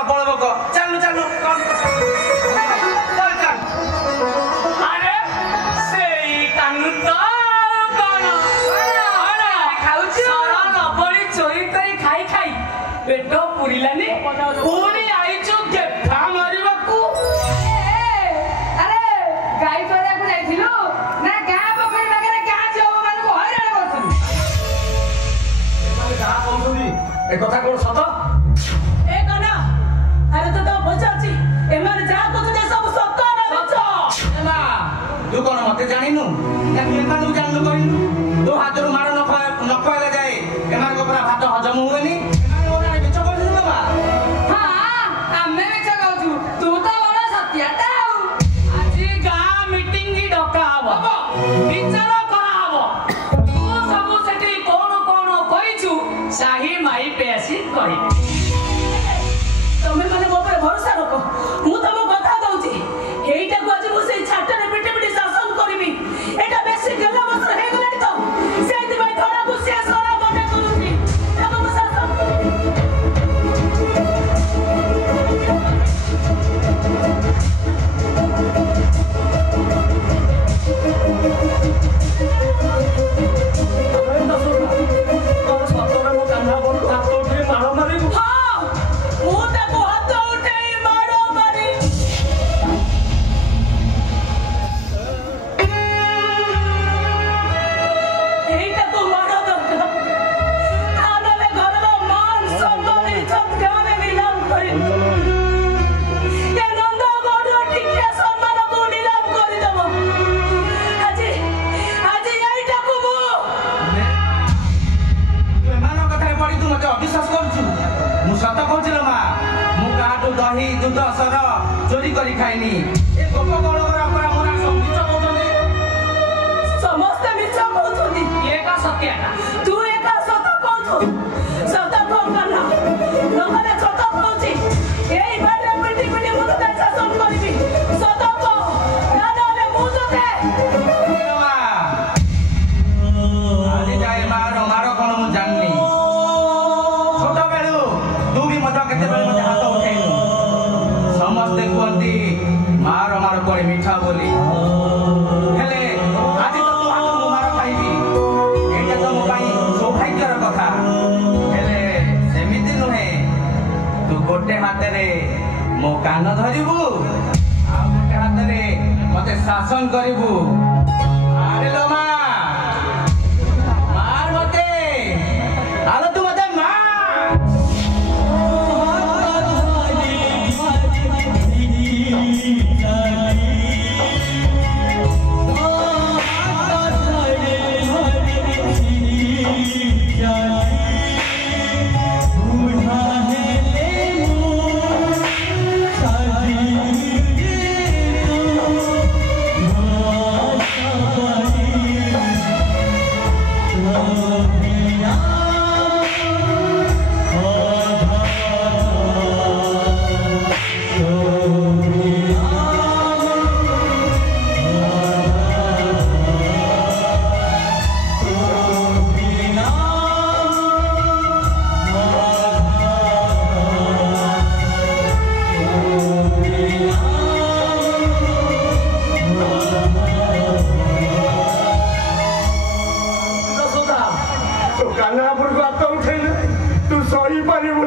प्रबल बक चलु चलु अरे सेई कानु तो कोन अरे खाउछु सारा लबड़ी चोरी करी खाई खाई पेट पुरिलानी पुनी आइछु गेठा मारिबाकू अरे गाई चोरा को जाइथिलु ना गां पोखरी बागरे गां जव माने को हैरान करथुन एमाने जा कहउछुनी ए कथा कोन सत ए कना अरे तो पचाची एमाने जा कहथुन सब सत ना मिछ एमा तू कोन मते जानिनु या तू एमानु जानलु कहिनु तू हातरु मार न खयले जाए एमार को पूरा भात हजम हुएनी एमाने ओरा बेच करदिनु बाबा हां आमे मिछ कहछु तू तो बड़ा सत्याटा আজি गां मीटिंग की डका हबो विचार करा हबो तू सब सेठी कोन कोन कहिछु साही माई पेसी कहि तमे माने मो पर भरोसा रखो मु तम कथा दउची एइटा को आज मु से छाटने पिटे पिटे शासन करबी एटा बेसी गेला बसर हे गलानी तो सेति भाई थोड़ा को से सारा बने करूची तब मु शासन चोरी करी खाइनी ए गोप गणगर अपरा मोरा संगीत कहउछनी समस्त मिछ कहउछनी एका सत्याटा तू एका सत कहछु सत कहना नहले सत कहछि एई बाटे पिटी पिटी मु त शासन करबी सत कह नाले मु तते आज जाए मारो मारो कोन मु जाननी छोट बेलु तू भी मजा केते बेल मते हाथ उठेनु समस्ते कहती मार मार करे मीठा बोली हेले आज तो तू हाथ मु मार खाइबी एटा तो मो पाई सौभाग्यर कथा हेले सेमिति नुहे तू गोटे हाथ रे मो कान धरिबू आ गोटे हाथ रे मते शासन करिबू अरे लो मा मार मते आलो तू मते मार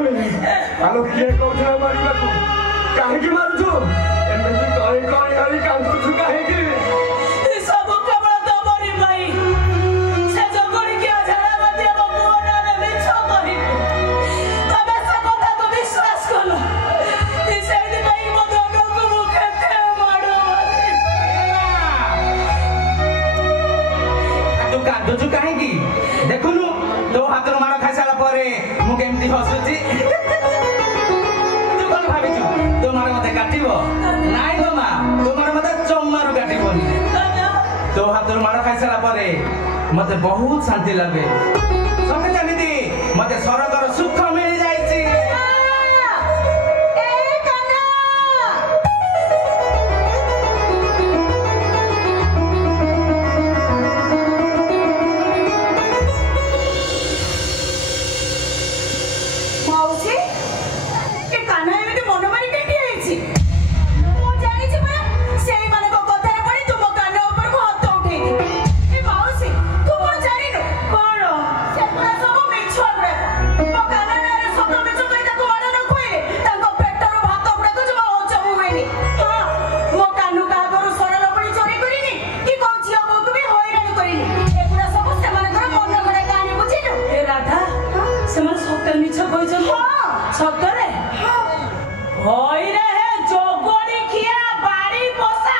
आलो किए कहउछला मारिबाकू काहे की मारुछु एमती कहि कहि हरि कांदुछु काहे की ई सब केवल तमरी भाई से जगरी के झरा मते अब मोना ने मिछ कहि तबे से कथा को विश्वास कलो ई सेदी भाई मो दोनो को मुखे ते मारो तू कांदुछु काहे की देखुनु तो हाथर मार खाइ साला परे मु केमती हसुची तू कोन भाबिछु तोमार मते काटिबो नाइ गो मा तोमार मते चम्मारु काटिबोनी तो हाथर मार खाइ साला परे मते बहुत शांति लागे सते जेमिति मते सरगर सुख मिलि जाइछि ए कन्या मौसी के कान्हा एमिति होई रे हे जोगोड़ी खिया बाड़ी पोसा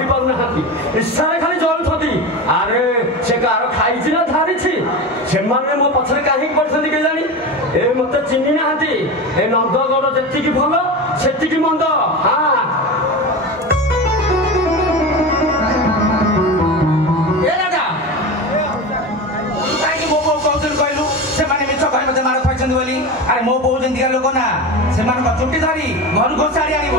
ଇଚ୍ଛାରେ ଖାଲି ଜଳୁଛନ୍ତି ଆରେ ସେ କାହାର ଖାଇଛି ନା ଧରିଛି ସେମାନେ ମୋ ପଛରେ କାହିଁକି ପଡ଼ିଛନ୍ତି କେଜାଣି ଏ ମତେ ଚିହ୍ନି ନାହାନ୍ତି ଏ ନନ୍ଦଗଡ଼ ଯେତିକି ଭଲ ସେତିକି ମନ୍ଦ ଏ ରାଜା କାହିଁକି ମୋ ବୋଉ କହୁଛନ୍ତି କହିଲୁ ସେମାନେ ମିଛ କହି ମତେ ମାଡ଼ ଖାଇଛନ୍ତି ବୋଲି ଆରେ ମୋ ବୋଉ ଯେମିତିକା ଲୋକ ନା ସେମାନଙ୍କ ଚୁଟି ଧରି ଘରୁ ଘୋଷାଡ଼ି ଆଣିବ